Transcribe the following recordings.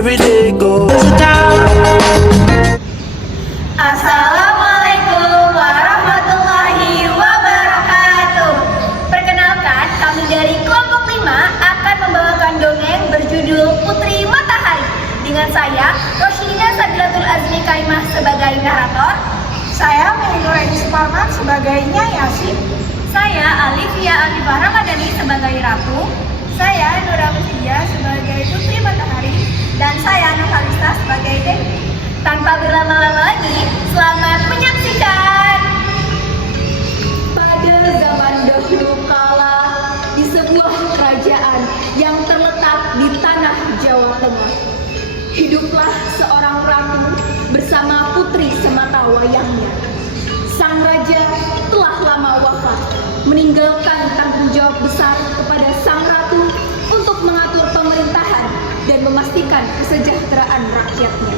every day goes down. Assalamualaikum warahmatullahi wabarakatuh. Perkenalkan, kami dari kelompok 5 akan membawakan dongeng berjudul Putri Matahari dengan saya, Roshida Sabilatul Azmi Karimah sebagai narator. Saya Meli Nuraini Suparman sebagai Nyai Asyik. Saya Alivia Alifah Ramadhani sebagai Ratu. Saya Nura Mustia sebagai Putri Matahari. Dan saya Nurhalista sebagai Dewi. Tanpa berlama-lama lagi, selamat menyaksikan. Pada zaman dahulu kala, di sebuah kerajaan yang terletak di tanah Jawa Tengah, hiduplah seorang ratu bersama putri semata wayangnya. Sang raja telah lama wafat, meninggalkan tanggung jawab besar kepada sang ratu untuk mengatur pemerintahan dan memastikan kesejahteraan rakyatnya.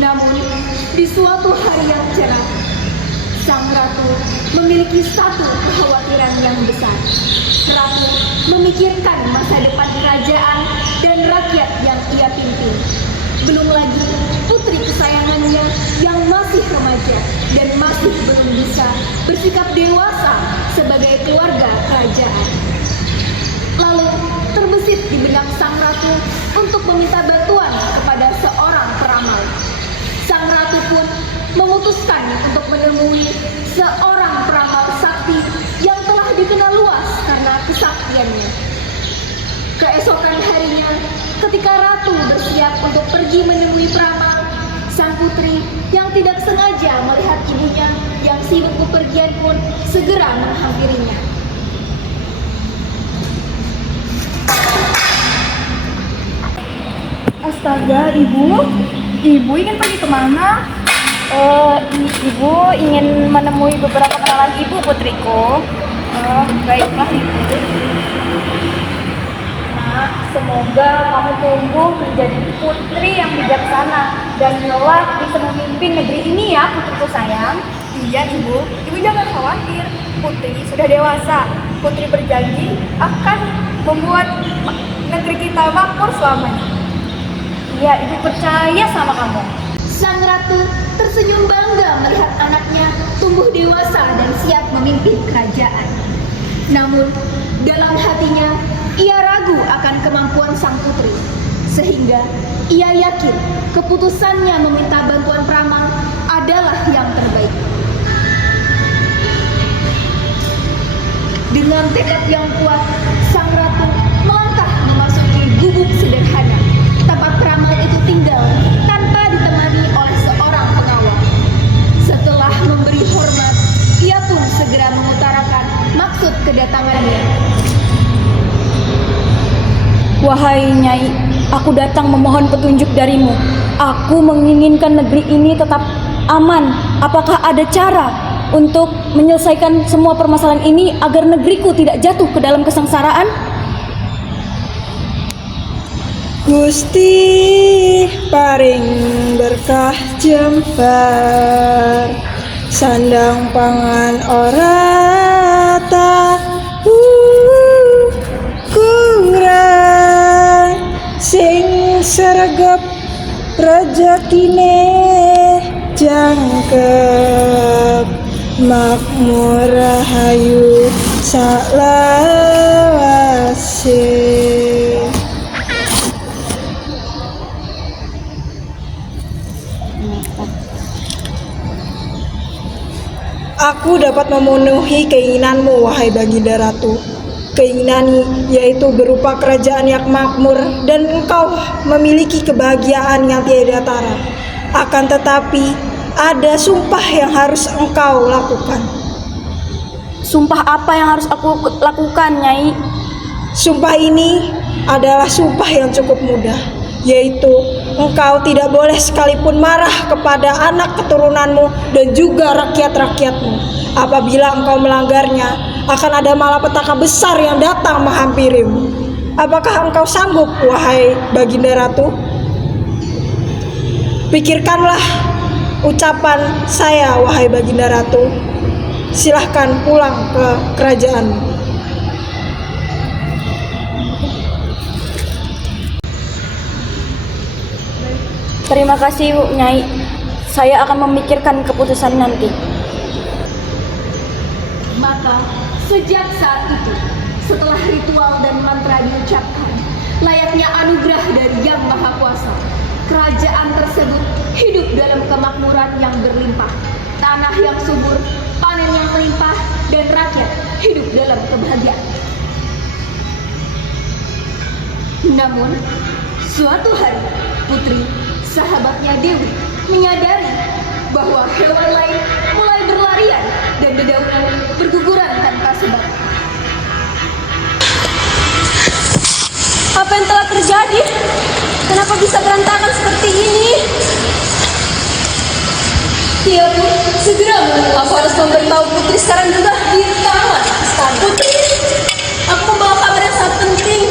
Namun, di suatu hari yang cerah, sang ratu memiliki satu kekhawatiran yang besar. Ratu memikirkan masa depan kerajaan dan rakyat yang ia pimpin. Belum lagi putri kesayangannya yang masih remaja dan masih belum bisa bersikap dewasa sebagai keluarga kerajaan. Lalu terbesit di benak sang ratu untuk meminta bantuan kepada seorang peramal. Sang ratu pun memutuskan untuk menemui seorang peramal sakti yang telah dikenal luas karena kesaktiannya. Keesokan harinya, ketika ratu bersiap untuk pergi menemui peramal, sang putri yang tidak sengaja melihat ibunya yang sibuk bepergian pun segera menghampirinya. Astaga, Ibu ingin pergi kemana? Ibu ingin menemui beberapa kenalan ibu, putriku. Baiklah, Ibu. Nah, semoga kamu tumbuh menjadi putri yang bijaksana dan kelak bisa memimpin negeri ini ya, putriku sayang. Iya, Ibu. Ibu jangan khawatir. Putri sudah dewasa. Putri berjanji akan membuat negeri kita makmur selamanya. Iya, ibu percaya sama kamu. Sang ratu tersenyum bangga melihat anaknya tumbuh dewasa dan siap memimpin kerajaan. Namun, dalam hatinya ia ragu akan kemampuan sang putri, sehingga ia yakin keputusannya meminta bantuan peramal adalah yang terbaik. Dengan tekad yang kuat, sang ratu melangkah memasuki gubuk sederhana tempat peramal itu tinggal tanpa ditemani oleh seorang pengawal. Setelah memberi hormat, ia pun segera mengutarakan maksud kedatangannya. Wahai Nyai, aku datang memohon petunjuk darimu. Aku menginginkan negeri ini tetap aman. Apakah ada cara untuk menyelesaikan semua permasalahan ini agar negeriku tidak jatuh ke dalam kesengsaraan? Gusti paring berkah jembar, sandang pangan orata, kurang sing sregep rejekine jangkep, makmur rahayu salawase. Aku dapat memenuhi keinginanmu, wahai Baginda Ratu. Keinginan yaitu berupa kerajaan yang makmur dan engkau memiliki kebahagiaan yang tiada tara. Akan tetapi, ada sumpah yang harus engkau lakukan. Sumpah apa yang harus aku lakukan, Nyai? Sumpah ini adalah sumpah yang cukup mudah, yaitu engkau tidak boleh sekalipun marah kepada anak keturunanmu dan juga rakyat-rakyatmu. Apabila engkau melanggarnya, akan ada malapetaka besar yang datang menghampirimu. Apakah engkau sanggup, wahai Baginda Ratu? Pikirkanlah ucapan saya, wahai Baginda Ratu. Silahkan pulang ke kerajaanmu. Terima kasih Nyai. Saya akan memikirkan keputusan nanti. Maka sejak saat itu, setelah ritual dan mantra diucapkan, layaknya anugerah dari Yang Maha Kuasa, kerajaan tersebut hidup dalam kemakmuran yang berlimpah, tanah yang subur, panen yang melimpah, dan rakyat hidup dalam kebahagiaan. Namun, suatu hari, Putri, sahabatnya Dewi, menyadari bahwa hewan lain mulai berlarian dan dedaunan berguguran tanpa sebab. Apa yang telah terjadi? Kenapa bisa berantakan seperti ini? Iya Bu, segera Bu. Aku harus memberitahu Putri sekarang juga di taman istana. Putri, aku membawa kabar yang sangat penting.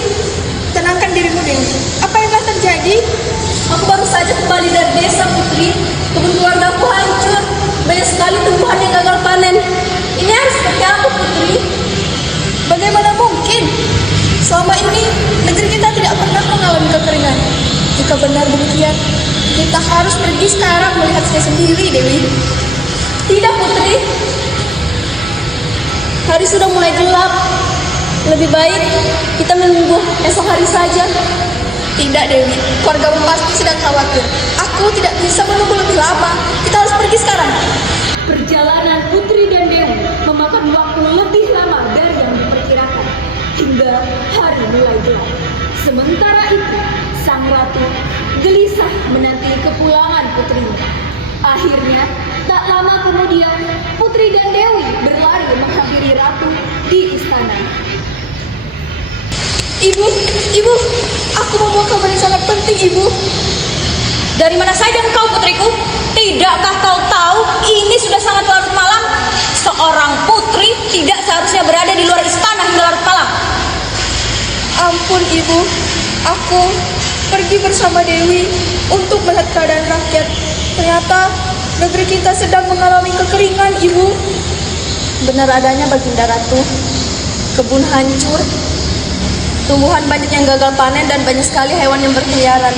Tenangkan dirimu, Dewi. Apa yang telah terjadi? Aku baru saja kembali dari desa Putri. Kebun keluargaku hancur. Banyak sekali tumbuhan yang gagal panen. Ini harus seperti apa Putri? Bagaimana mungkin? Selama ini negeri kita tidak pernah mengalami kekeringan. Jika benar demikian, kita harus pergi sekarang melihatnya sendiri, Dewi. Tidak Putri. Hari sudah mulai gelap. Lebih baik kita menunggu esok hari saja. Tidak, Dewi. Keluargamu pasti sedang khawatir. Aku tidak bisa menunggu lebih lama. Kita harus pergi sekarang. Perjalanan Putri dan Dewi memakan waktu lebih lama dari yang diperkirakan, hingga hari mulai gelap. Sementara itu, sang ratu gelisah menanti kepulangan putrinya. Akhirnya, tak lama kemudian, Putri dan Dewi berlari menghampiri ratu di istana. Ibu, aku membawa kabar yang sangat penting, Ibu. Dari mana saja engkau putriku? Tidakkah kau tahu ini sudah sangat larut malam? Seorang putri tidak seharusnya berada di luar istana hingga larut malam. Ampun, Ibu. Aku pergi bersama Dewi untuk melihat keadaan rakyat. Ternyata negeri kita sedang mengalami kekeringan, Ibu. Benar adanya Baginda Ratu. Kebun hancur. Tumbuhan banyak yang gagal panen dan banyak sekali hewan yang berkeliaran.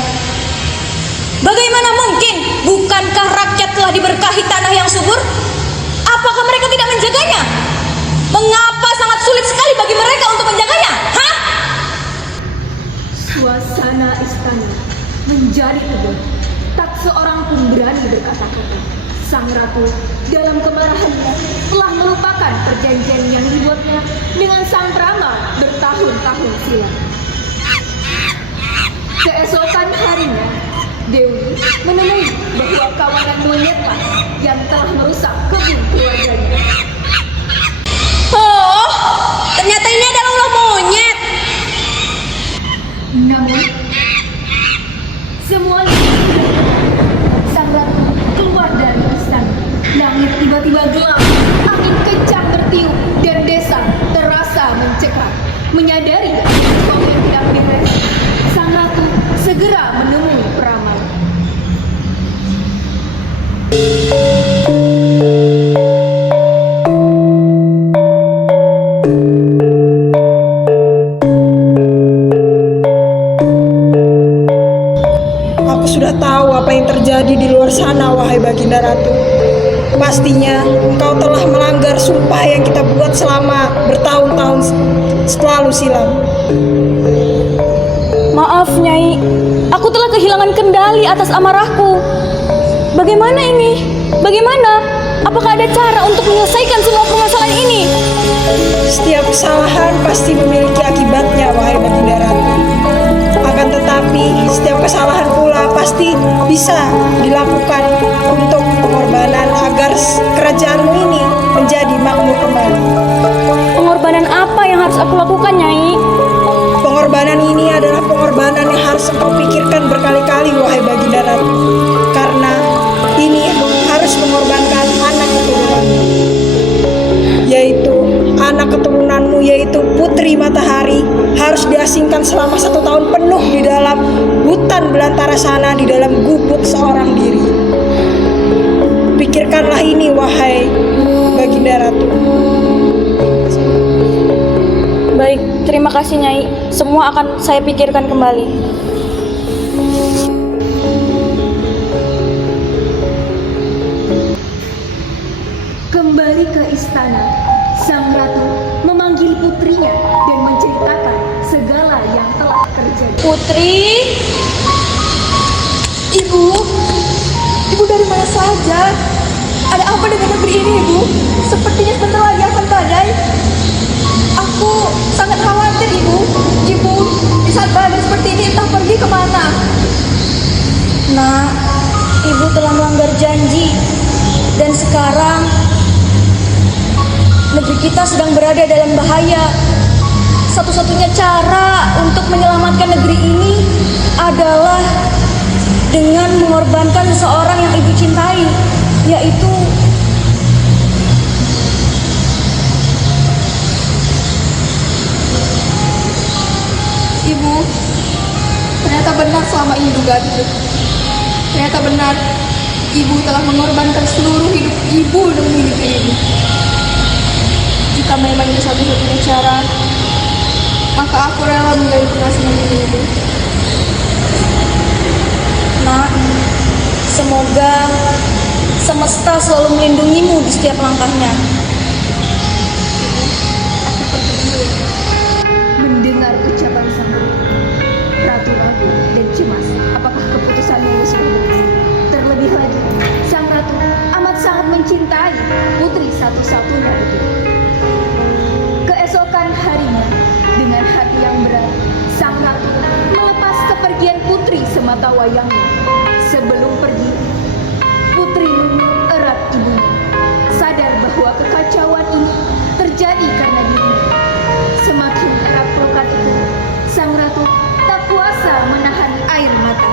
Bagaimana mungkin? Bukankah rakyat telah diberkahi tanah yang subur? Apakah mereka tidak menjaganya? Mengapa sangat sulit sekali bagi mereka untuk menjaganya? Hah? Suasana istana menjadi tegang. Tak seorang pun berani berkata-kata. Sang ratu dalam kemarahannya telah melupakan perjanjian yang dibuatnya dengan sang peramal bertahun-tahun silam. Keesokan harinya, Dewi menemui bahwa kawanan monyetlah yang telah merusak kebun keluarganya. Oh, ternyata ini adalah ulah monyet. Namun, semuanya sang ratu keluar dari istana. Langit tiba-tiba gelap, angin kencang bertiup, dan desa terasa mencekam. Menyadari sesuatu yang tidak beres, sang ratu segera menemui peramal. Aku sudah tahu apa yang terjadi di luar sana, wahai Baginda Ratu. Pastinya engkau telah melanggar sumpah yang kita buat selama bertahun-tahun selalu silam. Maaf Nyai, aku telah kehilangan kendali atas amarahku. Bagaimana ini? Bagaimana? Apakah ada cara untuk menyelesaikan semua permasalahan ini? Setiap kesalahan pasti memiliki akibatnya, wahai Baginda Ratu. Akan tetapi, setiap kesalahan pula pasti bisa dilakukan untuk pengorbanan agar kerajaanmu ini menjadi makmur kembali. Pengorbanan apa yang harus aku lakukan, Nyai? Pengorbanan ini adalah pengorbanan yang harus engkau pikirkan berkali-kali, wahai Baginda Ratu. Karena ini harus mengorbankan anak keturunanmu, yaitu anak keturunanmu, yaitu Putri Matahari, harus diasingkan selama 1 tahun penuh di dalam hutan belantara sana, di dalam gubuk seorang diri. Pikirkanlah ini, wahai Baginda Ratu. Baik, terima kasih Nyai. Semua akan saya pikirkan kembali. Pergi ke istana, sang ratu memanggil putrinya dan menceritakan segala yang telah terjadi. Putri, Ibu dari mana saja? Ada apa dengan negeri ini, Ibu? Sepertinya sebentar lagi akan badai. Aku sangat khawatir, Ibu. Ibu, di saat badai seperti ini entah pergi kemana. nak, ibu telah melanggar janji. Dan sekarang negeri kita sedang berada dalam bahaya. Satu-satunya cara untuk menyelamatkan negeri ini adalah dengan mengorbankan seseorang yang ibu cintai, yaitu Ibu, ternyata benar selama ini dugaanku. Ternyata benar, Ibu telah mengorbankan seluruh hidup Ibu demi negeri ini. Jika memang ini satu-satunya cara, maka aku rela menjadi pengasuhan negeri Ibu. nak, semoga semesta selalu melindungimu di setiap langkahnya. Mendengar ucapan sang ratu ragu dan cemas apakah keputusannya yang sudah benar. Terlebih lagi, sang ratu amat sangat mencintai putri satu-satunya itu. Keesokan harinya, dengan hati yang berat, sang ratu melepas kepergian putri sematawayangnya. Sebelum pergi, putri memeluk erat ibunya, sadar bahwa kekacauan ini terjadi karena dirinya. Semakin erat pelukan itu, sang ratu tak kuasa menahan air mata.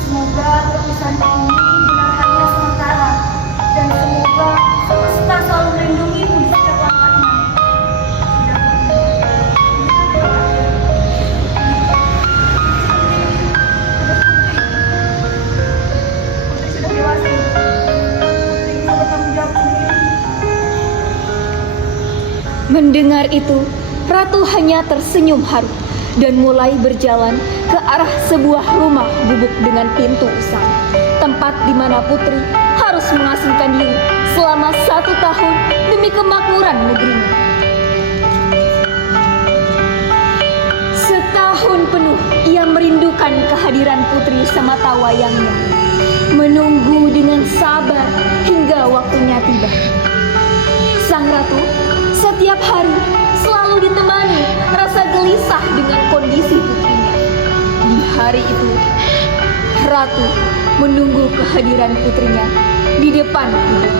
Semoga keputusan ini benar hanya sementara, dan semoga semesta selalu melindungimu di setiap langkahnya. Putri sudah dewasa, Putri bisa bertanggung jawab sendiri. Mendengar itu, ratu hanya tersenyum haru dan mulai berjalan ke arah sebuah rumah gubuk dengan pintu usang, tempat di mana putri harus mengasingkan diri selama 1 tahun demi kemakmuran negerinya. Setahun penuh ia merindukan kehadiran putri sematawayangnya, menunggu dengan sabar hingga waktunya tiba. Sang ratu setiap hari selalu ditemani rasa gelisah dengan kondisi putrinya. Di hari itu, ratu menunggu kehadiran putrinya di depan pintu.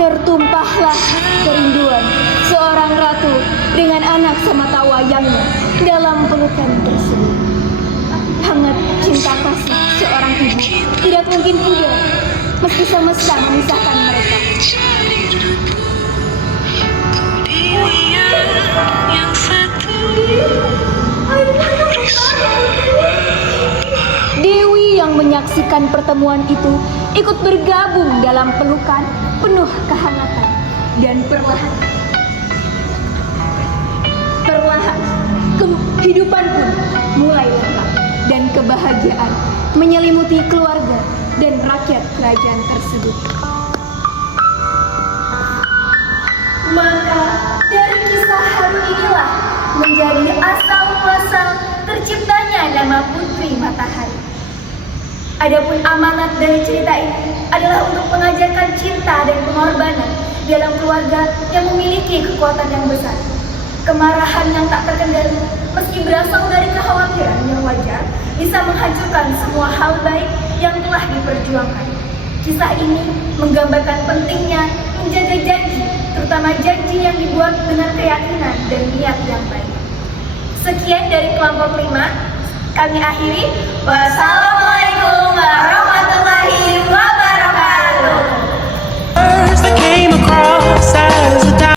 Tertumpahlah kerinduan seorang ratu dengan anak sematawayangnya dalam pelukan tersebut. Hangat cinta kasih seorang ibu tidak mungkin pudar meski semesta memisahkan mereka. Dewi yang menyaksikan pertemuan itu ikut bergabung dalam pelukan penuh kehangatan, dan perlahan kehidupan pun mulai lengkap. dan kebahagiaan menyelimuti keluarga dan rakyat kerajaan tersebut. Maka dari kisah haru inilah menjadi asal muasal terciptanya nama Putri Matahari. Adapun amanat dari cerita ini adalah untuk mengajarkan cinta dan pengorbanan dalam keluarga yang memiliki kekuatan yang besar. Kemarahan yang tak terkendali, meski berasal dari kekhawatiran yang wajar, bisa menghancurkan semua hal baik yang telah diperjuangkan. Kisah ini menggambarkan pentingnya menjaga janji, terutama janji yang dibuat dengan keyakinan dan niat yang baik. Sekian dari kelompok 5, kami akhiri. Wassalamualaikum warahmatullahi wabarakatuh.